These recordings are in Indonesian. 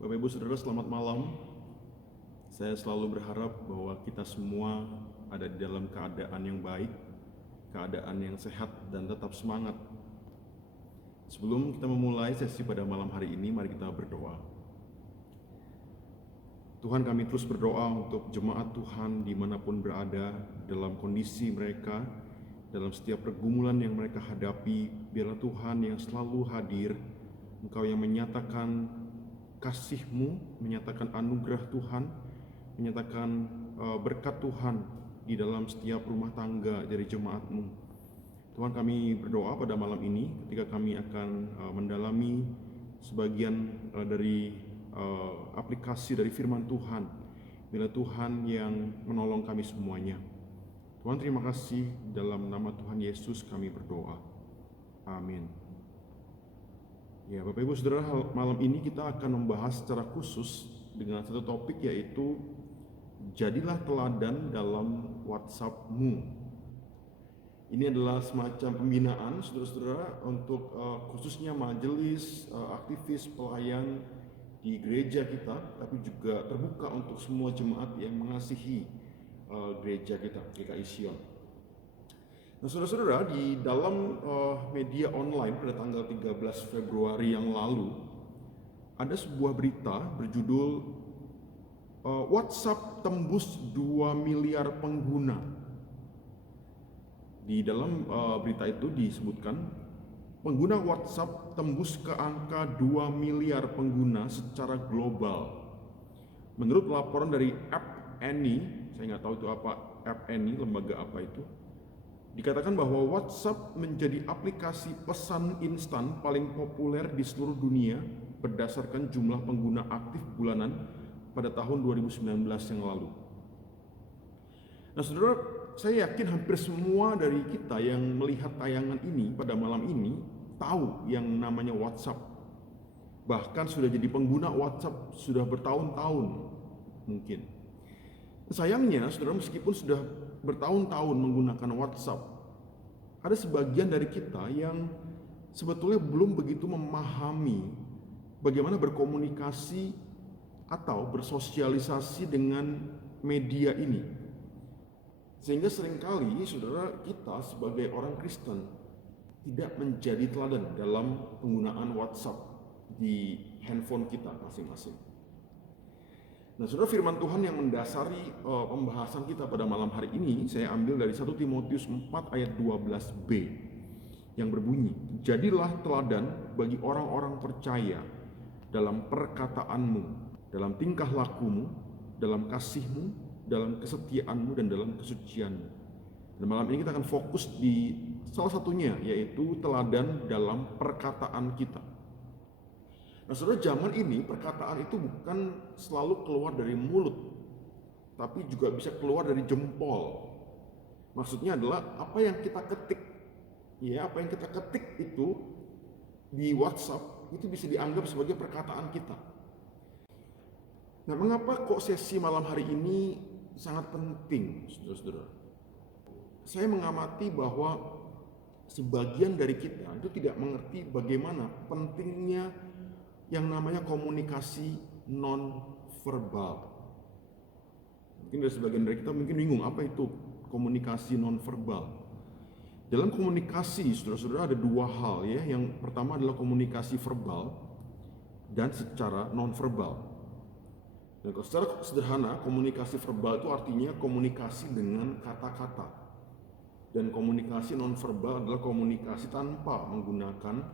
Bapak Ibu Saudara, selamat malam. Saya selalu berharap bahwa kita semua ada di dalam keadaan yang baik, keadaan yang sehat dan tetap semangat. Sebelum kita memulai sesi pada malam hari ini, mari kita berdoa. Tuhan, kami terus berdoa untuk jemaat Tuhan dimanapun berada, dalam kondisi mereka, dalam setiap pergumulan yang mereka hadapi. Biarlah Tuhan yang selalu hadir, Engkau yang menyatakan kasih-Mu, menyatakan anugerah Tuhan, menyatakan berkat Tuhan di dalam setiap rumah tangga dari jemaat-Mu. Tuhan, kami berdoa pada malam ini ketika kami akan mendalami sebagian dari aplikasi dari firman Tuhan. Bila Tuhan yang menolong kami semuanya. Tuhan, terima kasih, dalam nama Tuhan Yesus kami berdoa. Amin. Ya, Bapak Ibu Saudara, malam ini kita akan membahas secara khusus dengan satu topik, yaitu jadilah teladan dalam WhatsApp-mu. Ini adalah semacam pembinaan saudara-saudara untuk khususnya majelis, aktivis, pelayan di gereja kita, tapi juga terbuka untuk semua jemaat yang mengasihi gereja kita, GKI Sion. Nah, saudara-saudara, di dalam media online pada tanggal 13 Februari yang lalu, ada sebuah berita berjudul WhatsApp tembus 2 miliar pengguna. Di dalam berita itu disebutkan, pengguna WhatsApp tembus ke angka 2 miliar pengguna secara global. Menurut laporan dari App Annie, saya nggak tahu itu apa App Annie, lembaga apa itu, dikatakan bahwa WhatsApp menjadi aplikasi pesan instan paling populer di seluruh dunia berdasarkan jumlah pengguna aktif bulanan pada tahun 2019 yang lalu. Nah, saudara, saya yakin hampir semua dari kita yang melihat tayangan ini pada malam ini tahu yang namanya WhatsApp. Bahkan sudah jadi pengguna WhatsApp sudah bertahun-tahun mungkin. Sayangnya, saudara, meskipun sudah bertahun-tahun menggunakan WhatsApp, ada sebagian dari kita yang sebetulnya belum begitu memahami bagaimana berkomunikasi atau bersosialisasi dengan media ini. Sehingga seringkali, saudara, kita sebagai orang Kristen tidak menjadi teladan dalam penggunaan WhatsApp di handphone kita masing-masing. Nah, saudara, firman Tuhan yang mendasari pembahasan kita pada malam hari ini, saya ambil dari 1 Timotius 4 ayat 12b, yang berbunyi, jadilah teladan bagi orang-orang percaya dalam perkataanmu, dalam tingkah lakumu, dalam kasihmu, dalam kesetiaanmu, dan dalam kesucianmu. Dan malam ini kita akan fokus di salah satunya, yaitu teladan dalam perkataan kita. Nah, saudara, zaman ini perkataan itu bukan selalu keluar dari mulut, tapi juga bisa keluar dari jempol. Maksudnya adalah apa yang kita ketik, ya, apa yang kita ketik itu di WhatsApp itu bisa dianggap sebagai perkataan kita. Nah, mengapa kok sesi malam hari ini sangat penting, saudara-saudara? Saya mengamati bahwa sebagian dari kita itu tidak mengerti bagaimana pentingnya yang namanya komunikasi non-verbal. Mungkin dari sebagian dari kita mungkin bingung, apa itu komunikasi non-verbal? Dalam komunikasi, saudara-saudara, ada dua hal, ya. Yang pertama adalah komunikasi verbal dan secara non-verbal. Dan secara sederhana, komunikasi verbal itu artinya komunikasi dengan kata-kata. Dan komunikasi non-verbal adalah komunikasi tanpa menggunakan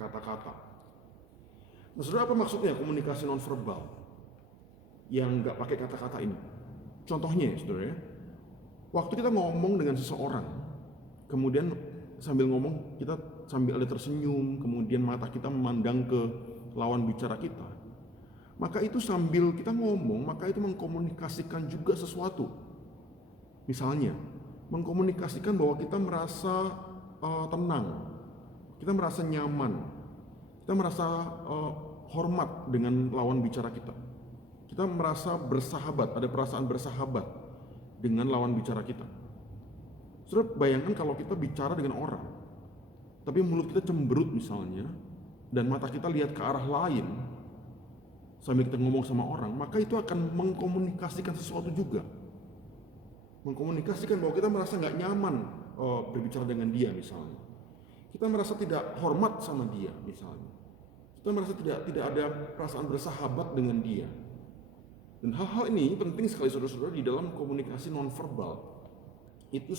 kata-kata. Nah, saudara, apa maksudnya komunikasi non-verbal yang nggak pakai kata-kata ini? Contohnya, saudara, ya, waktu kita ngomong dengan seseorang, kemudian sambil ngomong kita sambil ada tersenyum, kemudian mata kita memandang ke lawan bicara kita, maka itu sambil kita ngomong, maka itu mengkomunikasikan juga sesuatu. Misalnya, mengkomunikasikan bahwa kita merasa tenang, kita merasa nyaman, kita merasa hormat dengan lawan bicara kita. Kita merasa bersahabat, ada perasaan bersahabat dengan lawan bicara kita. Saudara, bayangkan kalau kita bicara dengan orang, tapi mulut kita cemberut misalnya, dan mata kita lihat ke arah lain, sambil kita ngomong sama orang, maka itu akan mengkomunikasikan sesuatu juga. Mengkomunikasikan bahwa kita merasa nggak nyaman berbicara dengan dia misalnya. Kita merasa tidak hormat sama dia misalnya. Kita merasa tidak ada perasaan bersahabat dengan dia. Dan hal-hal ini penting sekali saudara-saudara di dalam komunikasi nonverbal. Itu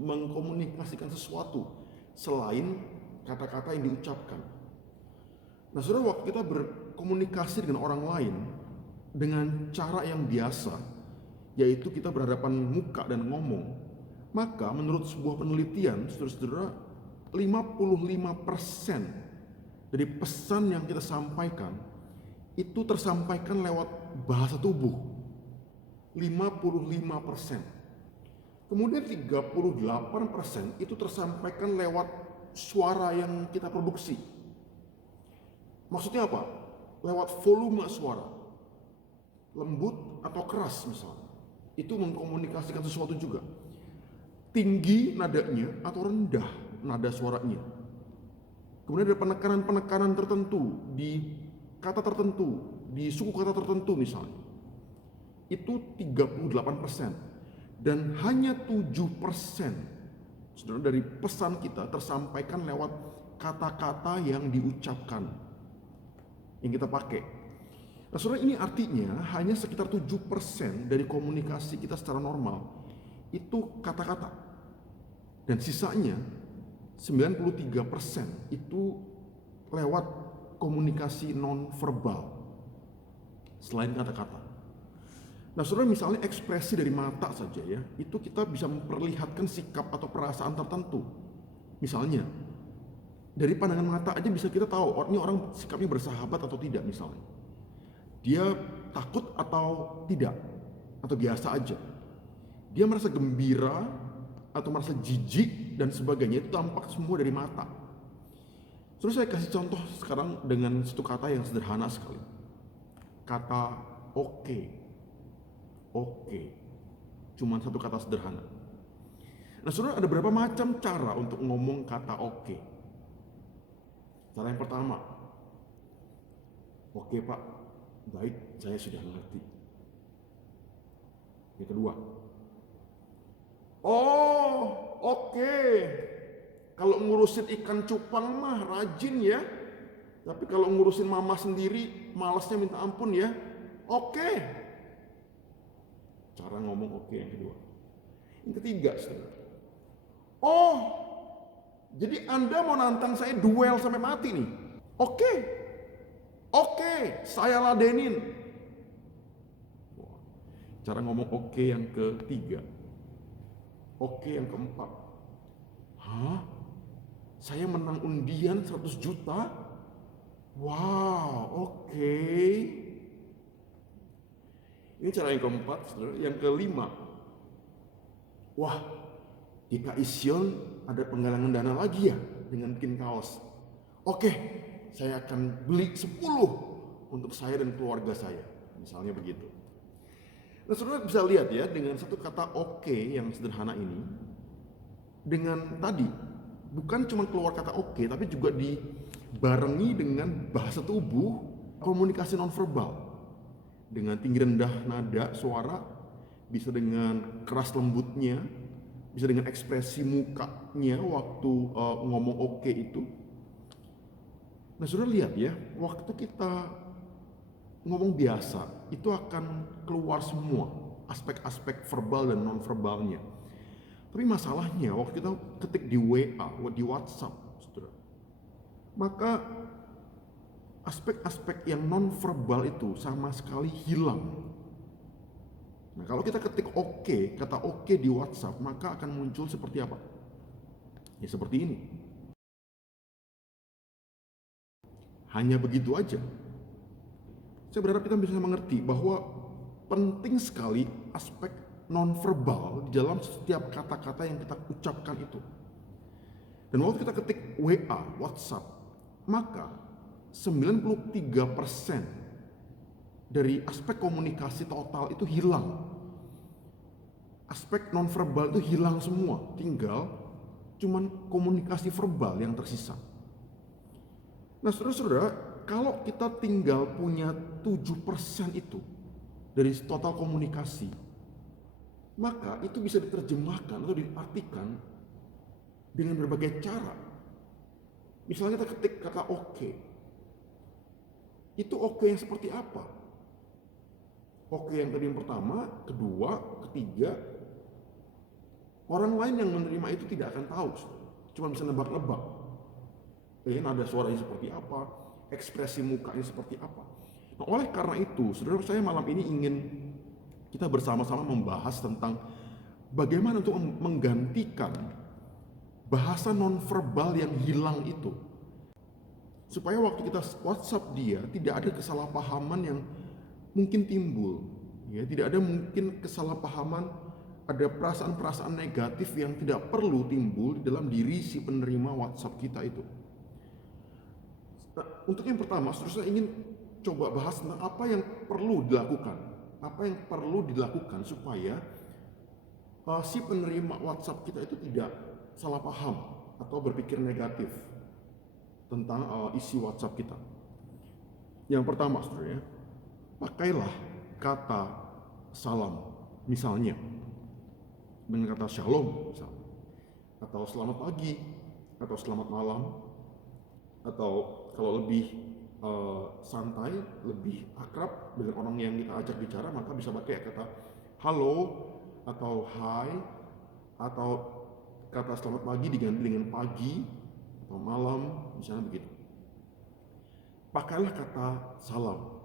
mengkomunikasikan sesuatu selain kata-kata yang diucapkan. Nah saudara, waktu kita berkomunikasi dengan orang lain dengan cara yang biasa, yaitu kita berhadapan muka dan ngomong, maka menurut sebuah penelitian, saudara-saudara, 55% dari pesan yang kita sampaikan itu tersampaikan lewat bahasa tubuh. 55%. Kemudian 38% itu tersampaikan lewat suara yang kita produksi. Maksudnya apa? Lewat volume suara, lembut atau keras misalnya. Itu mengkomunikasikan sesuatu juga. Tinggi nadanya atau rendah nada suaranya. Kemudian ada penekanan-penekanan tertentu di kata tertentu, di suku kata tertentu misalnya. Itu 38%. Dan hanya 7% saudara dari pesan kita tersampaikan lewat kata-kata yang diucapkan, yang kita pakai. Nah saudara, ini artinya hanya sekitar 7% dari komunikasi kita secara normal itu kata-kata. Dan sisanya 93% itu lewat komunikasi non-verbal selain kata-kata. Nah saudara, misalnya ekspresi dari mata saja ya, itu kita bisa memperlihatkan sikap atau perasaan tertentu. Misalnya dari pandangan mata aja bisa kita tahu ini orang sikapnya bersahabat atau tidak misalnya. Dia takut atau tidak, atau biasa aja. Dia merasa gembira atau merasa jijik dan sebagainya, itu tampak semua dari mata. Terus saya kasih contoh sekarang dengan satu kata yang sederhana sekali. Kata oke. Oke. Cuman satu kata sederhana. Nah saudara, ada berapa macam cara untuk ngomong kata oke. Cara yang pertama, oke Pak, baik, saya sudah mengerti. Yang kedua, oh oke, kalau ngurusin ikan cupang mah rajin ya, tapi kalau ngurusin mama sendiri malasnya minta ampun ya. Oke. Cara ngomong oke yang kedua. Yang ketiga, saudara, oh jadi Anda mau nantang saya duel sampai mati nih. Oke. Oke, saya ladenin. Cara ngomong oke yang ketiga. Oke yang keempat. Hah? Saya menang undian 100 juta? Wow, oke. Ini cara yang keempat, saudara. Yang kelima. Wah, di KI Sion ada penggalangan dana lagi ya dengan bikin kaos. Oke, saya akan beli 10 untuk saya dan keluarga saya. Misalnya begitu. Nah saudara bisa lihat ya, dengan satu kata oke yang sederhana ini, dengan tadi bukan cuma keluar kata oke, tapi juga dibarengi dengan bahasa tubuh, komunikasi nonverbal, dengan tinggi rendah nada suara, bisa dengan keras lembutnya, bisa dengan ekspresi mukanya waktu ngomong oke itu. Nah saudara lihat ya, waktu kita ngomong biasa itu akan keluar semua aspek-aspek verbal dan non-verbalnya. Tapi masalahnya waktu kita ketik di WA, di WhatsApp, saudara, maka aspek-aspek yang non-verbal itu sama sekali hilang. Nah kalau kita ketik oke, kata oke di WhatsApp, maka akan muncul seperti apa? Ya seperti ini. Hanya begitu aja. Saya berharap kita bisa mengerti bahwa penting sekali aspek nonverbal di dalam setiap kata-kata yang kita ucapkan itu. Dan waktu kita ketik WA, WhatsApp, maka 93% dari aspek komunikasi total itu hilang. Aspek nonverbal itu hilang semua, tinggal cuman komunikasi verbal yang tersisa. Nah saudara-saudara, kalau kita tinggal punya 7% itu dari total komunikasi, maka itu bisa diterjemahkan atau diartikan dengan berbagai cara. Misalnya kita ketik kata oke. Itu oke yang seperti apa? Oke yang tadi yang pertama, kedua, ketiga, orang lain yang menerima itu tidak akan tahu. Cuma bisa nebak-nebak. Nada suaranya seperti apa, ekspresi mukanya seperti apa. Nah, oleh karena itu, saudara, saya malam ini ingin kita bersama-sama membahas tentang bagaimana untuk menggantikan bahasa nonverbal yang hilang itu, supaya waktu kita WhatsApp dia tidak ada kesalahpahaman yang mungkin timbul, ya, tidak ada mungkin kesalahpahaman, ada perasaan-perasaan negatif yang tidak perlu timbul di dalam diri si penerima WhatsApp kita itu. Nah, untuk yang pertama, saya ingin coba bahas tentang apa yang perlu dilakukan, supaya si penerima WhatsApp kita itu tidak salah paham atau berpikir negatif tentang isi WhatsApp kita. Yang pertama, saudara, ya, pakailah kata salam, misalnya dengan kata shalom, misalnya, atau selamat pagi, atau selamat malam, atau kalau lebih santai, lebih akrab dengan orang yang kita ajak bicara, maka bisa pakai kata halo, atau hai, atau kata selamat pagi diganti dengan pagi, atau malam, misalnya begitu. Pakailah kata salam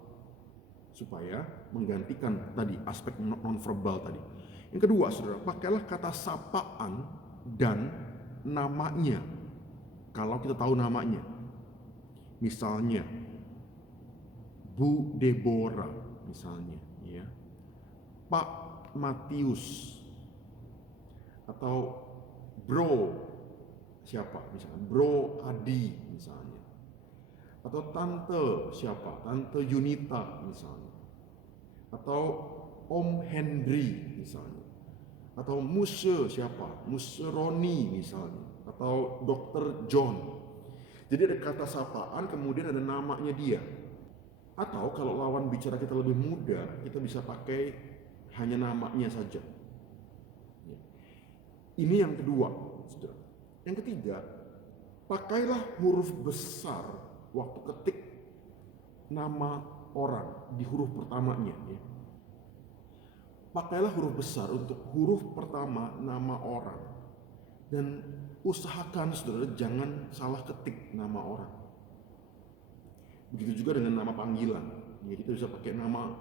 supaya menggantikan tadi aspek nonverbal tadi. Yang kedua, saudara, pakailah kata sapaan dan namanya kalau kita tahu namanya. Misalnya Bu Deborah, misalnya, ya, Pak Matius, atau Bro siapa, misalnya Bro Adi, misalnya, atau Tante siapa, Tante Yunita, misalnya, atau Om Henry, misalnya, atau Muse siapa, Muse Roni, misalnya, atau Dr. John. Jadi ada kata sapaan, kemudian ada namanya dia. Atau kalau lawan bicara kita lebih muda, kita bisa pakai hanya namanya saja. Ini yang kedua, saudara. Yang ketiga, pakailah huruf besar waktu ketik nama orang di huruf pertamanya. Ya. Pakailah huruf besar untuk huruf pertama nama orang. Dan usahakan, saudara, jangan salah ketik nama orang. Begitu juga dengan nama panggilan. Ya, kita bisa pakai nama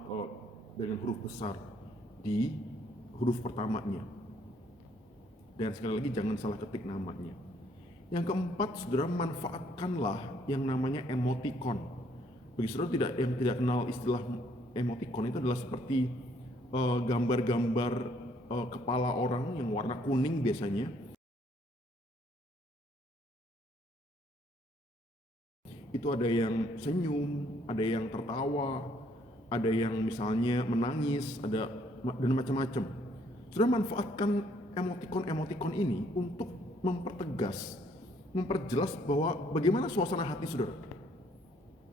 dengan huruf besar di huruf pertamanya. Dan sekali lagi jangan salah ketik namanya. Yang keempat, saudara, manfaatkanlah yang namanya emoticon. Bagi saudara yang tidak kenal istilah emoticon, itu adalah seperti gambar-gambar kepala orang yang warna kuning biasanya. Itu ada yang senyum, ada yang tertawa, ada yang misalnya menangis, ada dan macam-macam. Sudah manfaatkan emoticon ini untuk mempertegas, memperjelas bahwa bagaimana suasana hati saudara.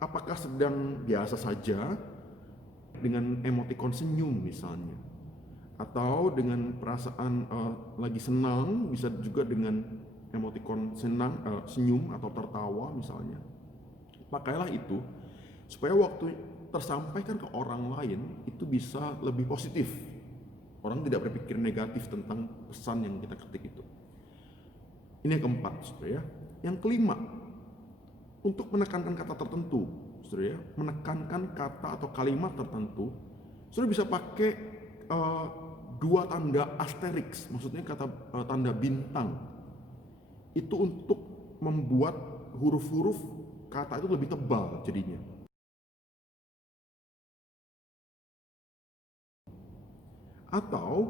Apakah sedang biasa saja dengan emoticon senyum misalnya, atau dengan perasaan lagi senang, bisa juga dengan emoticon senyum atau tertawa misalnya. Pakailah itu supaya waktu tersampaikan ke orang lain itu bisa lebih positif. Orang tidak berpikir negatif tentang pesan yang kita ketik itu. Ini yang keempat, saudara, ya. Yang kelima, untuk menekankan kata tertentu, saudara, ya, menekankan kata atau kalimat tertentu, saudara bisa pakai dua tanda asterisk, maksudnya kata tanda bintang. Itu untuk membuat huruf-huruf kata itu lebih tebal jadinya. Atau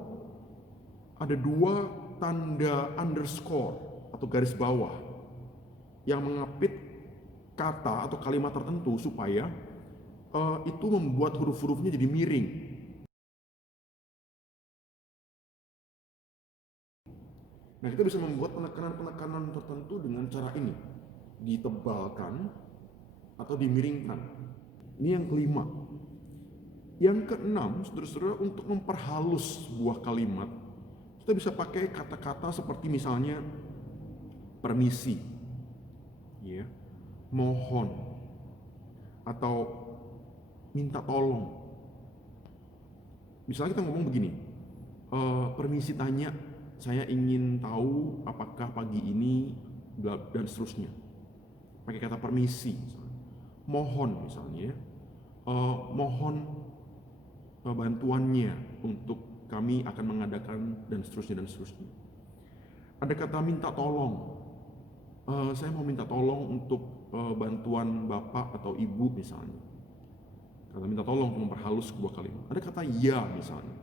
ada dua tanda underscore atau garis bawah yang mengapit kata atau kalimat tertentu supaya itu membuat huruf-hurufnya jadi miring. Nah, kita bisa membuat penekanan-penekanan tertentu dengan cara ini. Ditebalkan atau dimiringkan. Ini yang kelima. Yang keenam, saudara-saudara, untuk memperhalus sebuah kalimat, kita bisa pakai kata-kata seperti misalnya permisi, ya, mohon, atau minta tolong. Misalnya kita ngomong begini, permisi tanya, saya ingin tahu apakah pagi ini, dan seterusnya. Pakai kata permisi, misalnya. Mohon misalnya, mohon bantuannya untuk kami akan mengadakan dan seterusnya dan seterusnya. Ada kata minta tolong, saya mau minta tolong untuk bantuan bapak atau ibu misalnya. Kata minta tolong untuk memperhalus sebuah kalimat. Ada kata ya misalnya,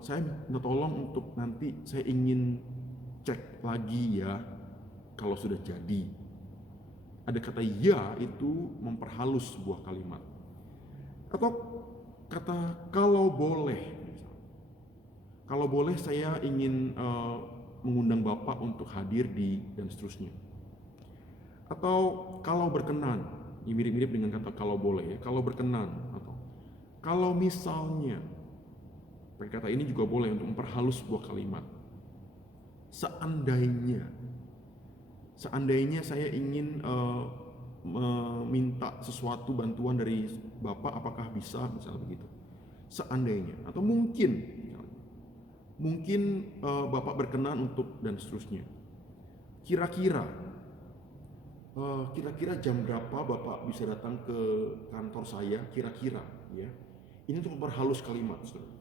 saya minta tolong untuk nanti saya ingin cek lagi ya kalau sudah jadi. Ada kata ya, itu memperhalus sebuah kalimat. Atau kata kalau boleh, kalau boleh saya ingin mengundang bapak untuk hadir di dan seterusnya. Atau kalau berkenan, ini mirip-mirip dengan kata kalau boleh ya, kalau berkenan, atau kalau misalnya. Pakai kata ini juga boleh untuk memperhalus sebuah kalimat. Seandainya saya ingin meminta sesuatu bantuan dari bapak, apakah bisa, misalnya begitu. Seandainya, atau mungkin bapak berkenan untuk dan seterusnya. Kira-kira jam berapa bapak bisa datang ke kantor saya, kira-kira, ya. Ini untuk memperhalus kalimat, saudara.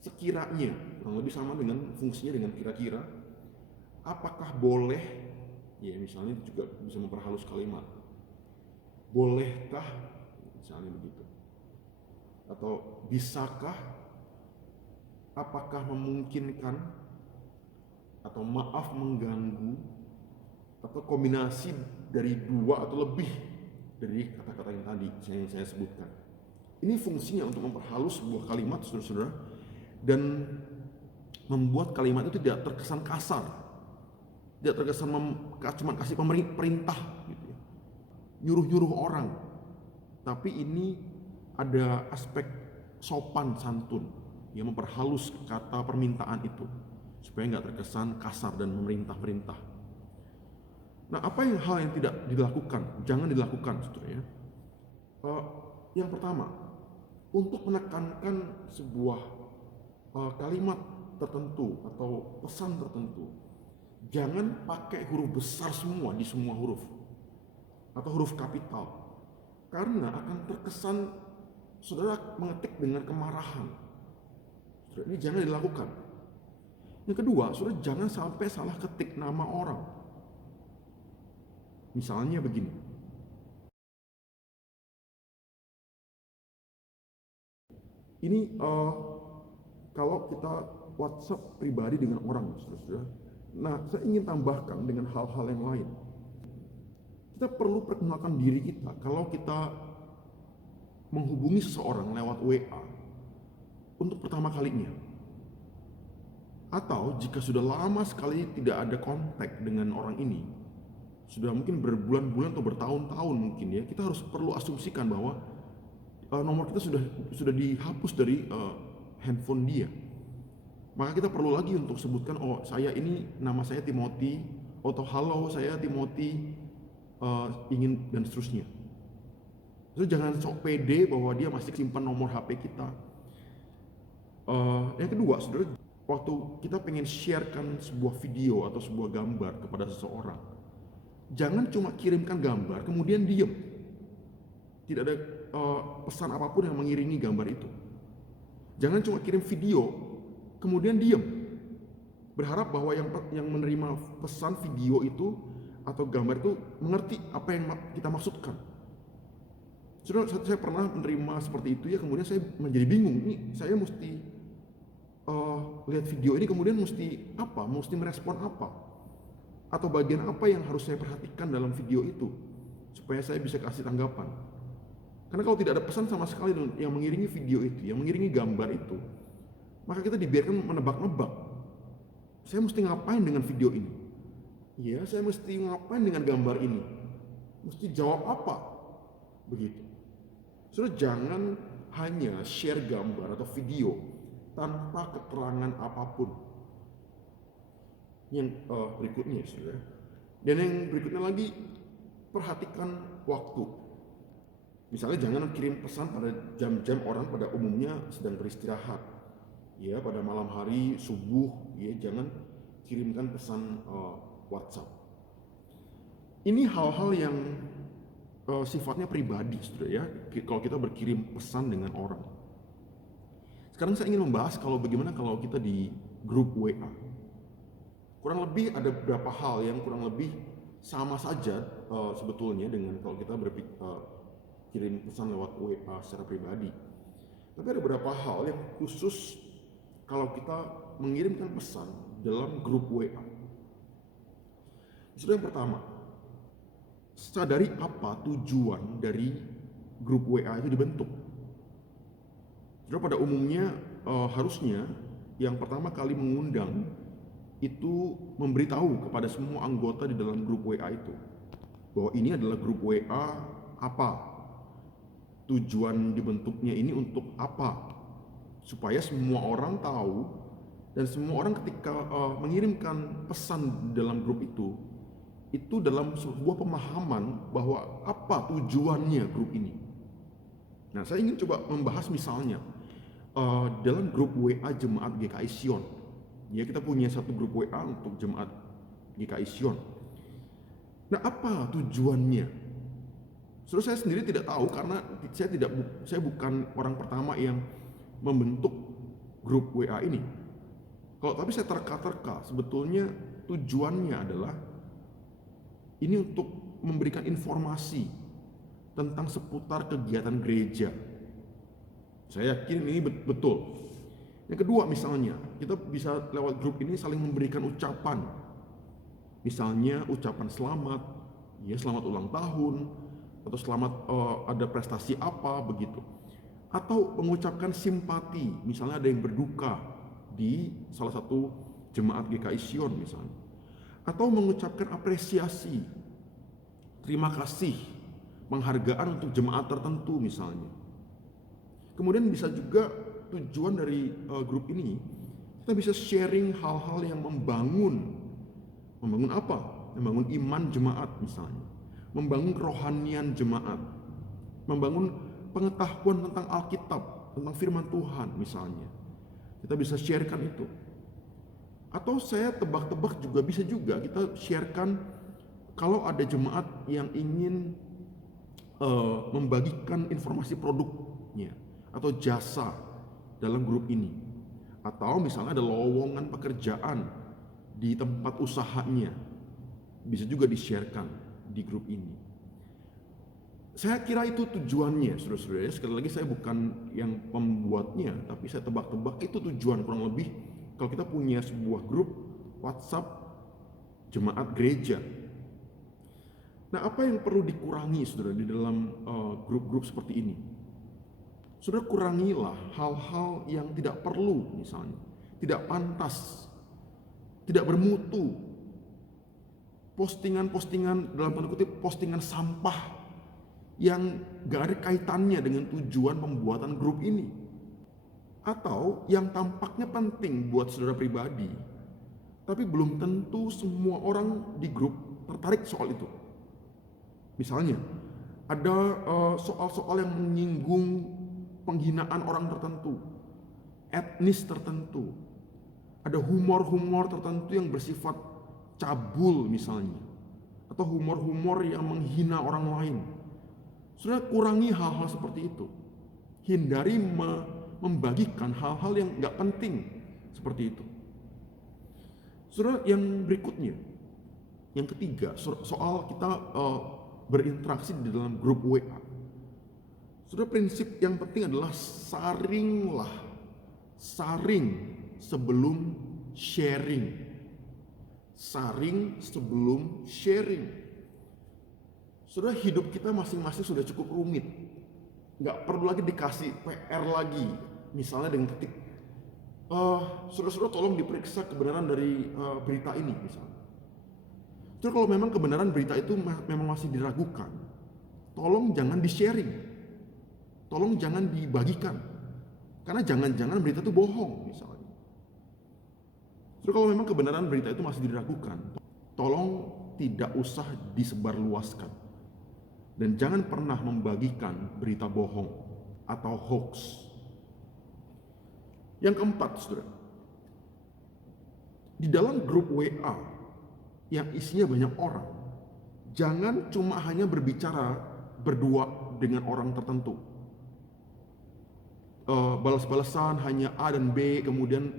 Sekiranya, kurang lebih sama dengan fungsinya dengan kira-kira. Apakah boleh, ya misalnya juga bisa memperhalus kalimat. Bolehkah, misalnya begitu. Atau bisakah, apakah memungkinkan, atau maaf mengganggu, atau kombinasi dari dua atau lebih dari kata-kata yang tadi yang saya sebutkan. Ini fungsinya untuk memperhalus sebuah kalimat, saudara-saudara, dan membuat kalimat itu tidak terkesan kasar, tidak terkesan cuma kasih perintah gitu ya, nyuruh-nyuruh orang, tapi ini ada aspek sopan santun yang memperhalus kata permintaan itu supaya nggak terkesan kasar dan memerintah-perintah. Nah, apa hal yang tidak dilakukan, jangan dilakukan, saudara ya. Yang pertama, untuk menekankan sebuah kalimat tertentu atau pesan tertentu, jangan pakai huruf besar semua di semua huruf atau huruf kapital, karena akan terkesan saudara mengetik dengan kemarahan. Saudara, ini jangan dilakukan. Yang kedua, saudara jangan sampai salah ketik nama orang. Misalnya begini, ini kalau kita WhatsApp pribadi dengan orang, saudara. Nah, saya ingin tambahkan dengan hal-hal yang lain. Kita perlu perkenalkan diri kita kalau kita menghubungi seseorang lewat WA untuk pertama kalinya. Atau jika sudah lama sekali tidak ada kontak dengan orang ini, sudah mungkin berbulan-bulan atau bertahun-tahun mungkin ya, kita harus perlu asumsikan bahwa nomor kita sudah dihapus dari handphone dia. Maka kita perlu lagi untuk sebutkan, oh saya ini nama saya Timothy, atau halo saya Timothy, ingin dan seterusnya. Terus jangan sok pede bahwa dia masih simpan nomor HP kita. Yang kedua, saudara, waktu kita pengen sharekan sebuah video atau sebuah gambar kepada seseorang, jangan cuma kirimkan gambar kemudian diem, tidak ada pesan apapun yang mengiringi gambar itu. Jangan cuma kirim video kemudian diem, berharap bahwa yang menerima pesan video itu atau gambar itu mengerti apa yang kita maksudkan. Saya pernah menerima seperti itu ya, kemudian saya menjadi bingung, ini saya mesti lihat video ini kemudian mesti merespon apa, atau bagian apa yang harus saya perhatikan dalam video itu supaya saya bisa kasih tanggapan. Karena kalau tidak ada pesan sama sekali yang mengiringi video itu, yang mengiringi gambar itu, maka kita dibiarkan menebak-nebak. Saya mesti ngapain dengan video ini? Ya, saya mesti ngapain dengan gambar ini? mesti jawab apa? Begitu. Saudara, jangan hanya share gambar atau video tanpa keterangan apapun. Yang berikutnya, saudara. Dan yang berikutnya lagi, perhatikan waktu. Misalnya jangan kirim pesan pada jam-jam orang pada umumnya sedang beristirahat. Ya, pada malam hari, subuh, ya jangan kirimkan pesan WhatsApp. Ini hal-hal yang sifatnya pribadi, saudara ya. Kalau kita berkirim pesan dengan orang. Sekarang saya ingin membahas bagaimana kalau kita di grup WA. Kurang lebih ada beberapa hal yang kurang lebih sama saja sebetulnya dengan kalau kita kirim pesan lewat WA secara pribadi. Tapi ada beberapa hal yang khusus kalau kita mengirimkan pesan dalam grup WA. Yang pertama, sadari apa tujuan dari grup WA itu dibentuk. Pada umumnya harusnya yang pertama kali mengundang itu memberitahu kepada semua anggota di dalam grup WA itu bahwa ini adalah grup WA apa, tujuan dibentuknya ini untuk apa, supaya semua orang tahu dan semua orang ketika mengirimkan pesan dalam grup itu dalam sebuah pemahaman bahwa apa tujuannya grup ini. Nah, saya ingin coba membahas misalnya dalam grup WA Jemaat GKI Sion. Ya, kita punya satu grup WA untuk Jemaat GKI Sion. Nah, apa tujuannya? Saya sendiri tidak tahu karena saya bukan orang pertama yang membentuk grup WA ini. Tapi saya terka-terka sebetulnya tujuannya adalah ini untuk memberikan informasi tentang seputar kegiatan gereja. Saya yakin ini betul. Yang kedua, misalnya kita bisa lewat grup ini saling memberikan ucapan. Misalnya ucapan selamat, ya selamat ulang tahun, atau selamat ada prestasi apa begitu. Atau mengucapkan simpati, misalnya ada yang berduka di salah satu jemaat GKI Sion misalnya. Atau mengucapkan apresiasi, terima kasih, penghargaan untuk jemaat tertentu misalnya. Kemudian bisa juga tujuan dari grup ini, kita bisa sharing hal-hal yang membangun apa? Membangun iman jemaat misalnya, membangun kerohanian jemaat, membangun pengetahuan tentang Alkitab, tentang firman Tuhan misalnya. Kita bisa sharekan itu. Atau saya tebak-tebak juga bisa juga kita sharekan kalau ada jemaat yang ingin membagikan informasi produknya atau jasa dalam grup ini, atau misalnya ada lowongan pekerjaan di tempat usahanya, bisa juga di-sharekan di grup ini. Saya kira itu tujuannya, saudara-saudara. Sekali lagi saya bukan yang pembuatnya, tapi saya tebak-tebak itu tujuan kurang lebih kalau kita punya sebuah grup WhatsApp jemaat gereja. Nah, apa yang perlu dikurangi, saudara, di dalam grup-grup seperti ini? Saudara, kurangilah hal-hal yang tidak perlu, misalnya tidak pantas, tidak bermutu, postingan-postingan dalam tanda kutip postingan sampah yang gak ada kaitannya dengan tujuan pembuatan grup ini, atau yang tampaknya penting buat saudara pribadi tapi belum tentu semua orang di grup tertarik soal itu. Misalnya ada soal-soal yang menyinggung penghinaan orang tertentu, etnis tertentu, ada humor-humor tertentu yang bersifat cabul misalnya, atau humor-humor yang menghina orang lain. Saudara, kurangi hal-hal seperti itu. Hindari membagikan hal-hal yang nggak penting seperti itu. Saudara, yang berikutnya, yang ketiga, soal kita berinteraksi di dalam grup WA. Saudara, prinsip yang penting adalah saring sebelum sharing. Saring sebelum sharing. Saudara, hidup kita masing-masing sudah cukup rumit. Nggak perlu lagi dikasih PR lagi. Misalnya dengan ketik, saudara-saudara tolong diperiksa kebenaran dari berita ini misalnya. Terus kalau memang kebenaran berita itu memang masih diragukan, tolong jangan di-sharing, tolong jangan dibagikan, karena jangan-jangan berita itu bohong misalnya. Terus kalau memang kebenaran berita itu masih diragukan, tolong tidak usah disebarluaskan, dan jangan pernah membagikan berita bohong atau hoax. Yang keempat, saudara, di dalam grup WA yang isinya banyak orang, jangan cuma hanya berbicara berdua dengan orang tertentu. Balas-balasan hanya A dan B, kemudian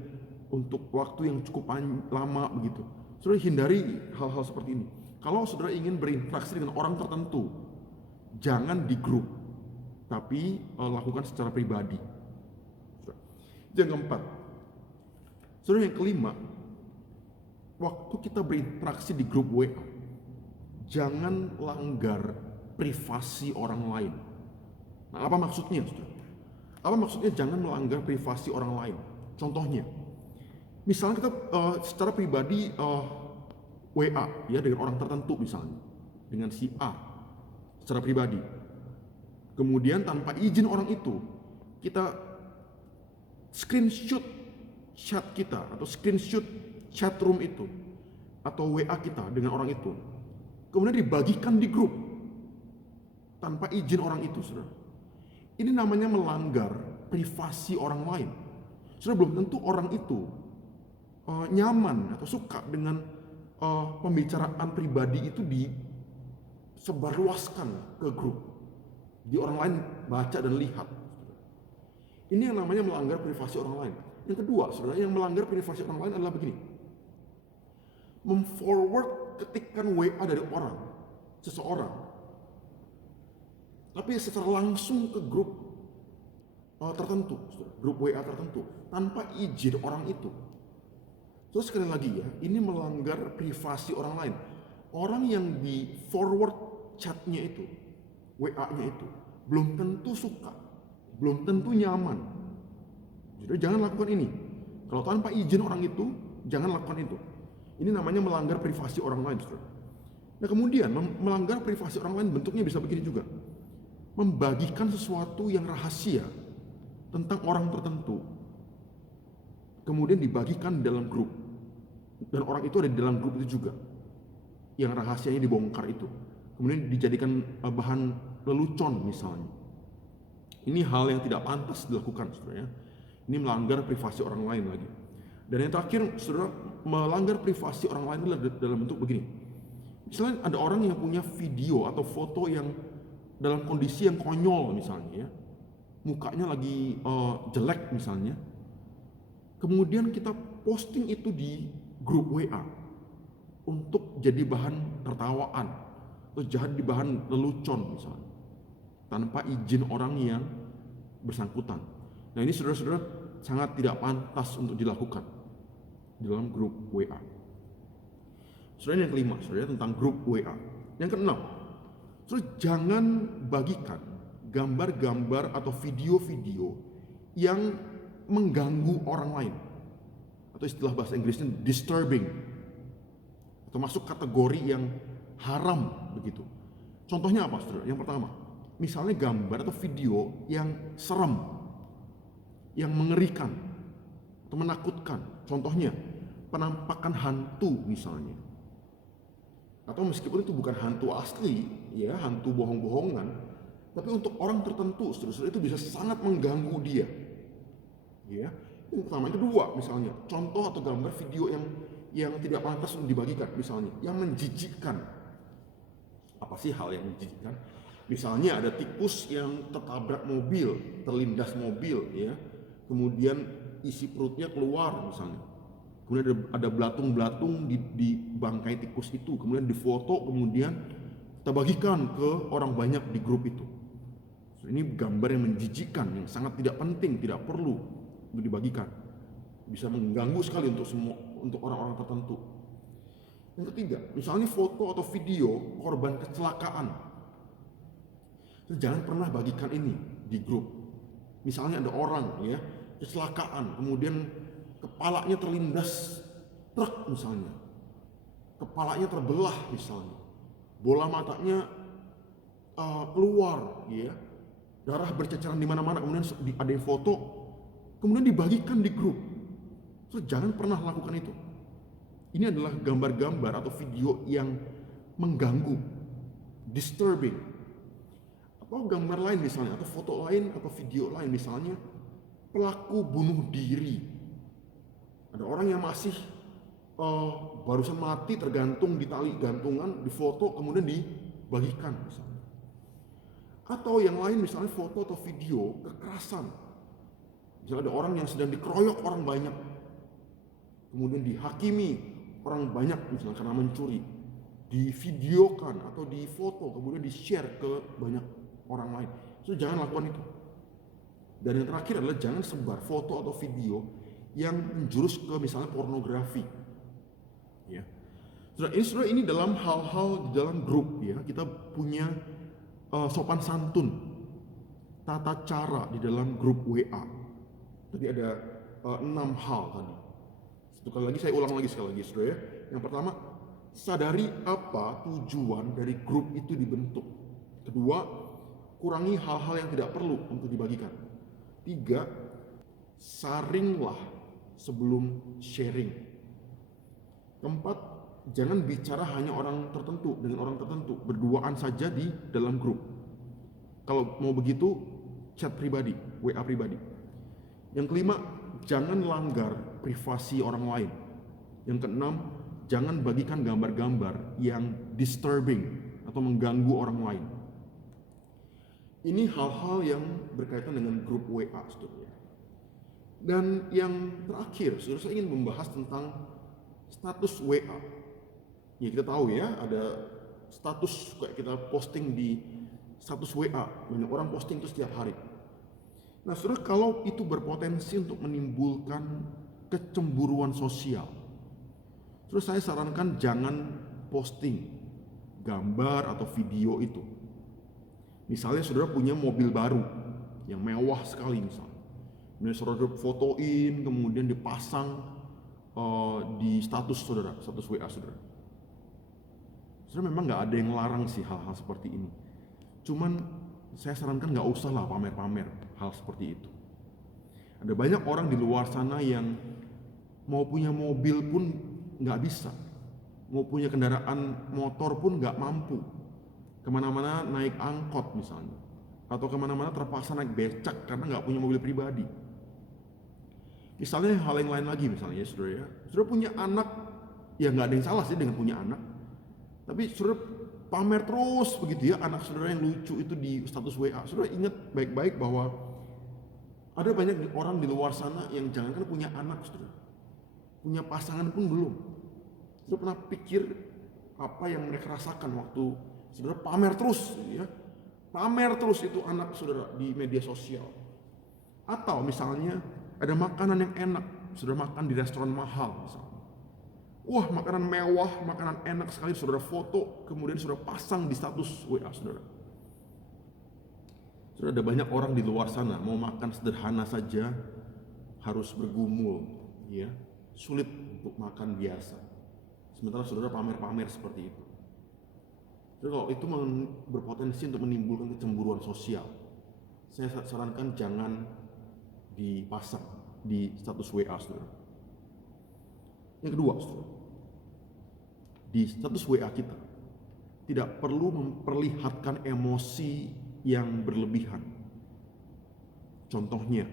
untuk waktu yang cukup lama begitu. Saudara, hindari hal-hal seperti ini. Kalau saudara ingin berinteraksi dengan orang tertentu, jangan di grup, tapi lakukan secara pribadi. Itu yang keempat. Saudara, yang kelima, waktu kita berinteraksi di grup WA, jangan langgar privasi orang lain. Nah, apa maksudnya, saudara? Apa maksudnya jangan melanggar privasi orang lain? Contohnya, misalnya kita secara pribadi WA ya dengan orang tertentu, misalnya dengan si A secara pribadi. Kemudian tanpa izin orang itu, kita screenshot chat kita atau screenshot chat room itu atau WA kita dengan orang itu, kemudian dibagikan di grup tanpa izin orang itu, saudara. Ini namanya melanggar privasi orang lain. Saudara, belum tentu orang itu nyaman atau suka dengan pembicaraan pribadi itu disebarluaskan ke grup, di orang lain baca dan lihat. Ini yang namanya melanggar privasi orang lain. Yang kedua, saudara, yang melanggar privasi orang lain adalah begini: memforward ketikan WA dari seseorang, tapi secara langsung ke grup tertentu, grup WA tertentu, tanpa izin orang itu. Terus sekali lagi ya, ini melanggar privasi orang lain. Orang yang di forward chatnya itu, WA-nya itu, belum tentu suka, belum tentu nyaman. Jadi jangan lakukan ini. Kalau tanpa izin orang itu, jangan lakukan itu. Ini namanya melanggar privasi orang lain, saudara. Nah, kemudian melanggar privasi orang lain bentuknya bisa begini juga: membagikan sesuatu yang rahasia tentang orang tertentu, kemudian dibagikan di dalam grup, dan orang itu ada di dalam grup itu juga, yang rahasianya dibongkar itu, kemudian dijadikan bahan lelucon misalnya. Ini hal yang tidak pantas dilakukan, saudara. Ini melanggar privasi orang lain lagi. Dan yang terakhir, saudara, melanggar privasi orang lain adalah dalam bentuk begini. Misalnya ada orang yang punya video atau foto yang dalam kondisi yang konyol misalnya ya, mukanya lagi jelek misalnya, kemudian kita posting itu di grup WA untuk jadi bahan tertawaan atau jadi bahan lelucon misalnya, tanpa izin orang yang bersangkutan. Nah, ini saudara-saudara sangat tidak pantas untuk dilakukan di dalam grup WA. Saudara, yang kelima, saudara, tentang grup WA. Yang keenam, terus jangan bagikan gambar-gambar atau video-video yang mengganggu orang lain, atau istilah bahasa Inggrisnya disturbing, atau masuk kategori yang haram begitu. Contohnya apa, saudara? Yang pertama, misalnya gambar atau video yang serem, yang mengerikan atau menakutkan. Contohnya penampakan hantu misalnya, atau meskipun itu bukan hantu asli ya, hantu bohong-bohongan, tapi untuk orang tertentu, saudara, itu bisa sangat mengganggu dia ya. Yang pertama. Yang kedua, misalnya contoh atau gambar video yang tidak pantas untuk dibagikan, misalnya yang menjijikkan. Apa sih hal yang menjijikkan? Misalnya ada tikus yang tertabrak mobil, terlindas mobil ya, kemudian isi perutnya keluar misalnya, kemudian ada belatung-belatung di bangkai tikus itu, kemudian difoto, kemudian kita bagikan ke orang banyak di grup itu. Ini gambar yang menjijikkan, yang sangat tidak penting, tidak perlu untuk dibagikan, bisa mengganggu sekali untuk orang-orang tertentu. Yang ketiga, misalnya foto atau video korban kecelakaan, jangan pernah bagikan ini di grup. Misalnya ada orang ya kecelakaan, kemudian kepalanya terlindas truk misalnya, kepalanya terbelah misalnya, bola matanya keluar, ya, darah berceceran di mana-mana, kemudian ada yang foto, kemudian dibagikan di grup. So, jangan pernah lakukan itu. Ini adalah gambar-gambar atau video yang mengganggu, disturbing. Atau gambar lain misalnya, atau foto lain, atau video lain misalnya, pelaku bunuh diri. Ada orang yang masih barusan mati tergantung di tali gantungan, difoto kemudian dibagikan misalnya. Atau yang lain misalnya foto atau video kekerasan. Misalnya ada orang yang sedang dikeroyok orang banyak, kemudian dihakimi orang banyak misalnya karena mencuri, divideokan atau difoto kemudian di-share ke banyak orang lain. So, jangan lakukan itu. Dan yang terakhir adalah jangan sebar foto atau video yang menjurus ke misalnya pornografi. Ya. Saudara, ini dalam hal-hal di dalam grup, ya, kita punya sopan santun, tata cara di dalam grup WA. Tadi ada 6 hal tadi. Sekali lagi saya ulang lagi sekali lagi, saudara, ya. Yang pertama, sadari apa tujuan dari grup itu dibentuk. Kedua, kurangi hal-hal yang tidak perlu untuk dibagikan. 3, saringlah sebelum sharing. 4, jangan bicara hanya orang tertentu dengan orang tertentu, berduaan saja di dalam grup. Kalau mau begitu, chat pribadi, WA pribadi. Yang kelima, jangan langgar privasi orang lain. Yang keenam, jangan bagikan gambar-gambar yang disturbing atau mengganggu orang lain. Ini hal-hal yang berkaitan dengan grup WA, saudara. Dan yang terakhir, saudara, saya ingin membahas tentang status WA. Ya, kita tahu ya, ada status kayak kita posting di status WA, banyak orang posting itu setiap hari. Nah, saudara, kalau itu berpotensi untuk menimbulkan kecemburuan sosial, saudara, saya sarankan jangan posting gambar atau video itu. Misalnya saudara punya mobil baru yang mewah sekali misalnya, kemudian saudara fotoin, kemudian dipasang di status saudara, status WA saudara. Saudara, memang nggak ada yang larang sih hal-hal seperti ini. Cuman saya sarankan nggak usah lah pamer-pamer hal seperti itu. Ada banyak orang di luar sana yang mau punya mobil pun nggak bisa, mau punya kendaraan motor pun nggak mampu, kemana-mana naik angkot misalnya, atau kemana-mana terpaksa naik becak karena nggak punya mobil pribadi. Misalnya hal yang lain lagi misalnya, saudara, ya, saudara punya anak, ya nggak ada yang salah sih dengan punya anak, tapi saudara pamer terus begitu ya anak saudara yang lucu itu di status WA. Saudara ingat baik-baik bahwa ada banyak orang di luar sana yang jangankan punya anak, saudara, punya pasangan pun belum. Saudara pernah pikir apa yang mereka rasakan waktu saudara pamer terus, ya, pamer terus itu anak saudara di media sosial. Atau misalnya ada makanan yang enak, saudara makan di restoran mahal misalnya. Wah, makanan mewah, makanan enak sekali, saudara foto, kemudian saudara pasang di status WA saudara. Saudara, ada banyak orang di luar sana mau makan sederhana saja harus bergumul, ya, sulit untuk makan biasa. Sementara saudara pamer-pamer seperti itu. Saudara, kalau itu berpotensi untuk menimbulkan kecemburuan sosial, saya sarankan jangan dipasang di status WA saudara. Yang kedua, saudara, di status WA kita tidak perlu memperlihatkan emosi yang berlebihan. Contohnya,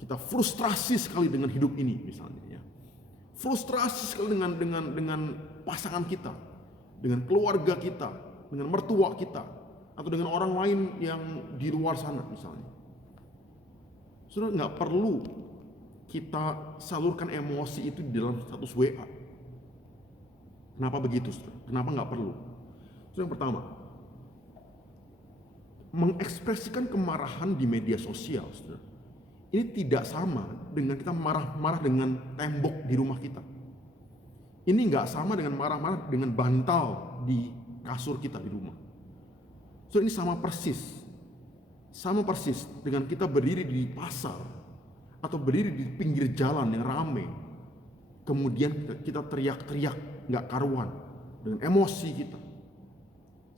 kita frustrasi sekali dengan hidup ini misalnya, ya. Frustrasi sekali dengan pasangan kita, dengan keluarga kita, dengan mertua kita, atau dengan orang lain yang di luar sana misalnya. Saudara, nggak perlu kita salurkan emosi itu di dalam status WA. Kenapa begitu, saudara? Kenapa nggak perlu? Saudara, yang pertama, mengekspresikan kemarahan di media sosial, saudara, ini tidak sama dengan kita marah-marah dengan tembok di rumah kita. Ini nggak sama dengan marah-marah dengan bantal di kasur kita di rumah. Saudara, ini sama persis dengan kita berdiri di pasar atau berdiri di pinggir jalan yang ramai, kemudian kita teriak-teriak nggak karuan dengan emosi kita,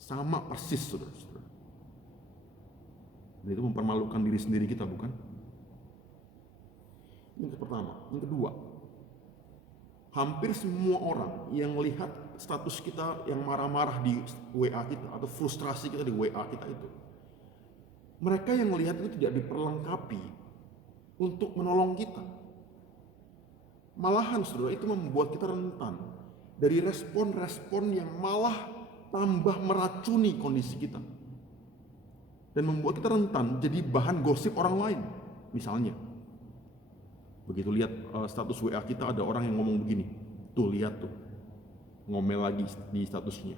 sama persis saudara-saudara. Dan itu mempermalukan diri sendiri kita, bukan? Yang pertama. Yang kedua, hampir semua orang yang melihat status kita yang marah-marah di WA kita atau frustrasi kita di WA kita itu, mereka yang melihat itu tidak diperlengkapi untuk menolong kita. Malahan saudara, itu membuat kita rentan dari respon-respon yang malah tambah meracuni kondisi kita dan membuat kita rentan jadi bahan gosip orang lain. Misalnya, begitu lihat status WA kita ada orang yang ngomong begini, tuh lihat tuh, ngomel lagi di statusnya,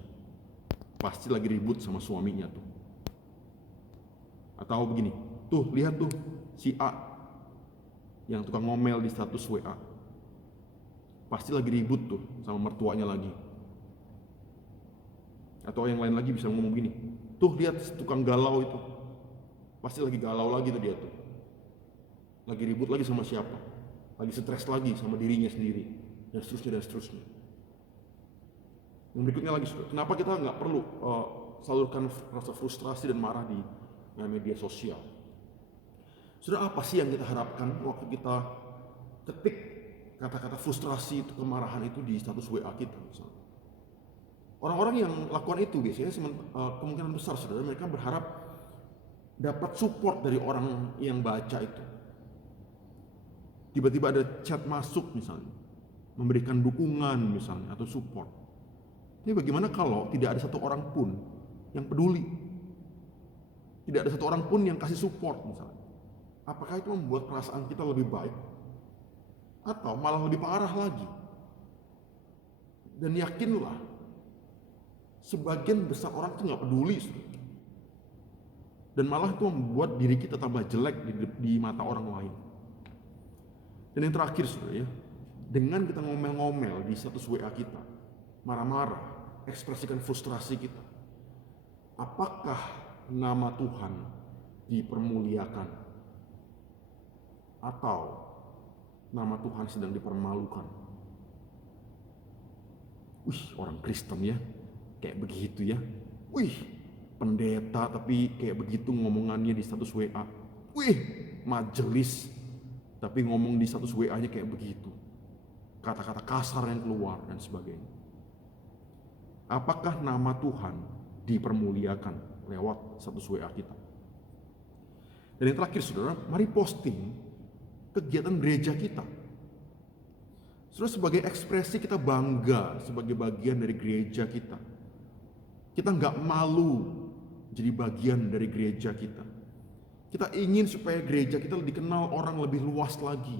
pasti lagi ribut sama suaminya tuh. Atau begini, tuh lihat tuh si A yang tukang ngomel di status WA, pasti lagi ribut tuh sama mertuanya lagi. Atau yang lain lagi bisa ngomong gini, tuh lihat tukang galau itu, pasti lagi galau lagi tuh dia tuh, lagi ribut lagi sama siapa, lagi stres lagi sama dirinya sendiri, dan seterusnya dan seterusnya. Yang berikutnya lagi, kenapa kita nggak perlu salurkan rasa frustrasi dan marah di media sosial? Sudah, apa sih yang kita harapkan waktu kita ketik kata-kata frustrasi itu, kemarahan itu di status WA kita misalnya? Orang-orang yang lakukan itu biasanya kemungkinan besar saudara, mereka berharap dapat support dari orang yang baca itu. Tiba-tiba ada chat masuk misalnya, memberikan dukungan misalnya atau support. Ini bagaimana kalau tidak ada satu orang pun yang peduli? Tidak ada satu orang pun yang kasih support misalnya. Apakah itu membuat perasaan kita lebih baik? Atau malah lebih parah lagi? Dan yakinlah, sebagian besar orang itu nggak peduli, dan malah itu membuat diri kita tambah jelek di mata orang lain. Dan yang terakhir saudara ya, dengan kita ngomel-ngomel di status WA kita, marah-marah, ekspresikan frustrasi kita, apakah nama Tuhan dipermuliakan atau nama Tuhan sedang dipermalukan? Wih, orang Kristen ya kayak begitu ya. Wih, pendeta tapi kayak begitu ngomongannya di status WA. Wih, majelis tapi ngomong di status WA-nya kayak begitu. Kata-kata kasar yang keluar dan sebagainya. Apakah nama Tuhan dipermuliakan lewat status WA kita? Dan yang terakhir saudara, mari posting kegiatan gereja kita. Saudara, sebagai ekspresi kita bangga sebagai bagian dari gereja kita. Kita nggak malu jadi bagian dari gereja kita. Kita ingin supaya gereja kita dikenal orang lebih luas lagi.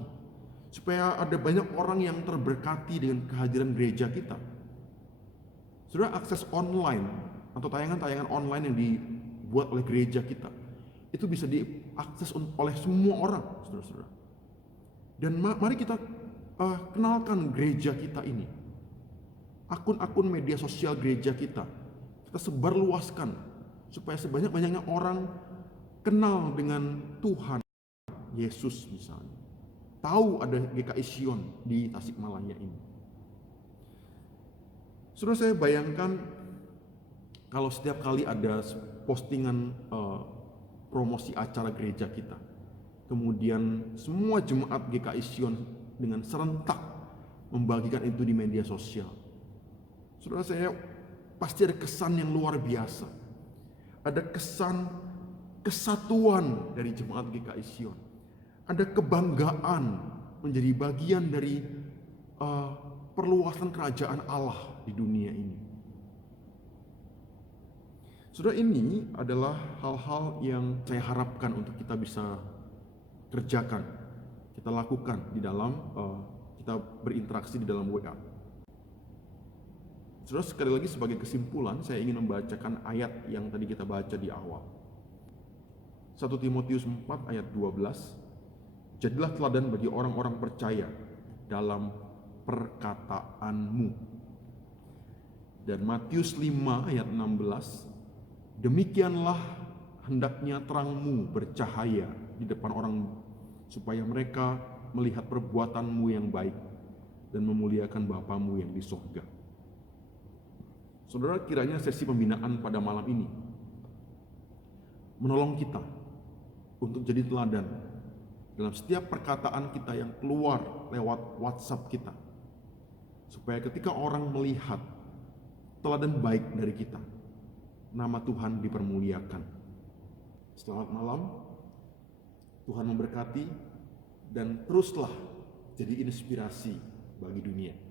Supaya ada banyak orang yang terberkati dengan kehadiran gereja kita. Saudara, akses online atau tayangan-tayangan online yang dibuat oleh gereja kita, itu bisa diakses oleh semua orang, saudara-saudara. Dan mari kita kenalkan gereja kita ini. Akun-akun media sosial gereja kita sebarluaskan supaya sebanyak-banyaknya orang kenal dengan Tuhan Yesus misalnya. Tahu ada GKI Sion di Tasikmalaya ini. Saudara, saya bayangkan kalau setiap kali ada postingan promosi acara gereja kita, kemudian semua jemaat GKI Sion dengan serentak membagikan itu di media sosial. Saudara, saya pasti ada kesan yang luar biasa. Ada kesan kesatuan dari jemaat GKI Sion. Ada kebanggaan menjadi bagian dari perluasan kerajaan Allah di dunia ini. Saudara, ini adalah hal-hal yang saya harapkan untuk kita bisa kerjakan, kita lakukan di dalam kita berinteraksi di dalam WA. Saudara, sekali lagi sebagai kesimpulan, saya ingin membacakan ayat yang tadi kita baca di awal. 1 Timotius 4 ayat 12. Jadilah teladan bagi orang-orang percaya dalam perkataanmu. Dan Matius 5 ayat 16. Demikianlah hendaknya terangmu bercahaya di depan orang supaya mereka melihat perbuatanmu yang baik dan memuliakan Bapamu yang di sorga. Saudara, kiranya sesi pembinaan pada malam ini menolong kita untuk jadi teladan dalam setiap perkataan kita yang keluar lewat WhatsApp kita, supaya ketika orang melihat teladan baik dari kita, nama Tuhan dipermuliakan. Selamat malam, Tuhan memberkati, dan teruslah jadi inspirasi bagi dunia.